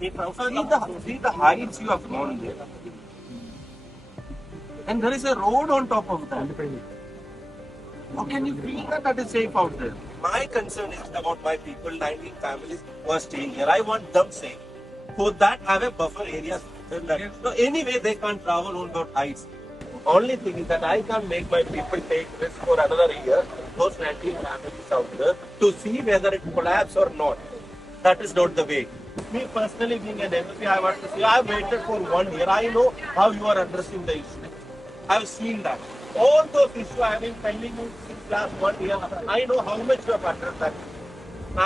See the heights you have gone there. And there is a road on top of that. How can you feel that is safe out there? My concern is about my people, 19 families who are staying here. I want them safe. For that, have a buffer area. So anyway, they can't travel on those heights. Only thing is that I can't make my people take risk for another year, those 19 families out there, to see whether it collapses or not. That is not the way. Me personally, being an MP, I want to say, I have waited for 1 year. I know how you are addressing the issue. I have seen that. All those issues I have been pending since last 1 year. I know how much you have addressed that.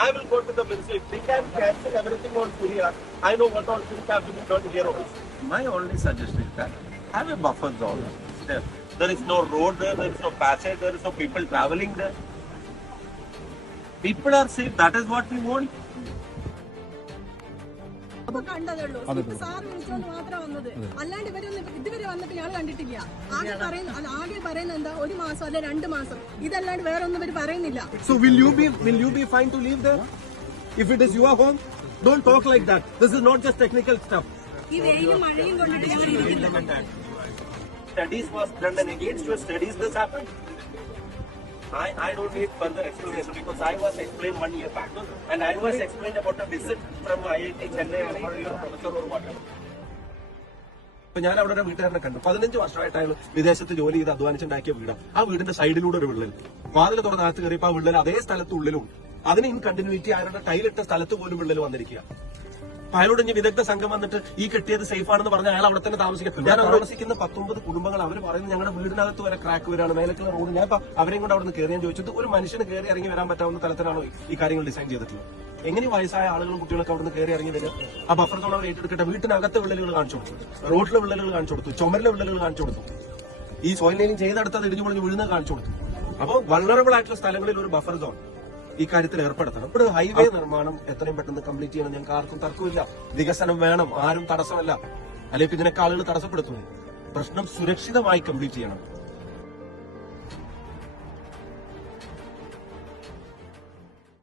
I will go to the ministry. If they can cancel everything on Korea, I know what all things have to be done here also. My only suggestion is that have a buffer zone. There is no road there, there is no passage, there is no people traveling there. People are safe, that is what we want. കണ്ടതുള്ളൂ sir വിളിച്ചോണ്ട് മാത്രം വന്നത്, അല്ലാണ്ട് ഇതുവരെ വന്നിട്ട് ഞാൻ കണ്ടിട്ടില്ല. ആകെ പറയുന്നത് എന്താ, 1 മാസം അല്ലെ 2 മാസം, ഇതല്ലാണ്ട് വേറെ ഒന്നും ഇവര് പറയുന്നില്ല. So will you be fine to leave there if it is your home? Don't talk like that. This is not just technical stuff. ഈ വെയിലും മഴയും കൊണ്ടിട്ട് ഞങ്ങൾ ഇരിക്കുന്നത്. Studies was done and against your studies this happened. I don't need further explanation because I was explained 1 year back and I was explained about a visit from IIT Chennai or your professor or whatever. ഞാൻ അവിടെ ഒരു വീട്ടുകാരനെ കണ്ടു. 15 വർഷമായിട്ട് അയാൾ വിദേശത്ത് ജോലി ചെയ്ത് അധ്വാനിച്ചുണ്ടാക്കിയ വീടാണ്. ആ വീടിന്റെ സൈഡിലൂടെ ഒരു വിള്ളൽ, വാതിൽ തുറന്നകത്ത് കയറിയപ്പോൾ ആ വിള്ളൽ അതേ സ്ഥലത്ത് ഉള്ളിലും, അതിന് ഇൻ കണ്ടിന്യൂറ്റി അയാളുടെ ടൈലിട്ട സ്ഥലത്ത് പോലും വിള്ളൽ വന്നിരിക്കുക. അയാളോട് ഇനി വിദഗ്ധ സംഘം വന്നിട്ട് ഈ കെട്ടിയത് സേഫ് ആണെന്ന് പറഞ്ഞാൽ അയാൾ അവിടെ തന്നെ താമസിക്കും. ഞാൻ താമസിക്കുന്ന 19 കുടുംബങ്ങൾ അവർ പറയുന്നത് ഞങ്ങളുടെ വീടിനകത്ത് വരെ ക്രാക്ക് വരാണ്, മേലക്കുള്ള റോഡ്. ഞാൻ ഇപ്പൊ അവരെയും കൊണ്ട് അവിടെ നിന്ന് കയറി ഞാൻ ചോദിച്ചത്, ഒരു മനുഷ്യന് കയറി ഇറങ്ങി വരാൻ പറ്റാവുന്ന തലത്തിലാണോ ഈ കാര്യങ്ങൾ ഡിസൈൻ ചെയ്തിട്ടുള്ളത്? എങ്ങനെ വയസ്സായ ആളുകളും കുട്ടികളൊക്കെ അവിടെ നിന്ന് കയറി ഇറങ്ങി വരിക? ആ ബഫർ സോൺ അവർ ഏറ്റെടുക്കട്ടെ. വീട്ടിനകത്തെ വിള്ളലുകൾ കാണിച്ചു കൊടുത്തു, റോഡിലെ വിള്ളലുകൾ കാണിച്ചു കൊടുത്തു, ചുമരിലെ വിള്ളലുകൾ കാണിച്ചു കൊടുത്തു, ഈ സോയിൽ ലൈനിങ് ചെയ്തെടുത്തത് ഇടിഞ്ഞു പൊളിഞ്ഞ് വീഴുന്നത് കാണിച്ചു കൊടുത്തു. അപ്പോൾ വൾണറബിൾ ആയിട്ടുള്ള സ്ഥലങ്ങളിൽ ഒരു ബഫർ സോൺ ഈ കാര്യത്തിൽ ഏർപ്പെടുത്തണം. ഇവിടെ ഹൈവേ നിർമ്മാണം എത്രയും പെട്ടെന്ന് കംപ്ലീറ്റ് ചെയ്യണം. ഞങ്ങൾക്ക് ആർക്കും തർക്കമില്ല. വികസനം വേണം, ആരും തടസ്സമല്ല. അല്ലെങ്കിൽ ഇതിനൊക്കെ ആളുകൾ തടസ്സപ്പെടുത്തുന്നു. പ്രശ്നം സുരക്ഷിതമായി കംപ്ലീറ്റ് ചെയ്യണം.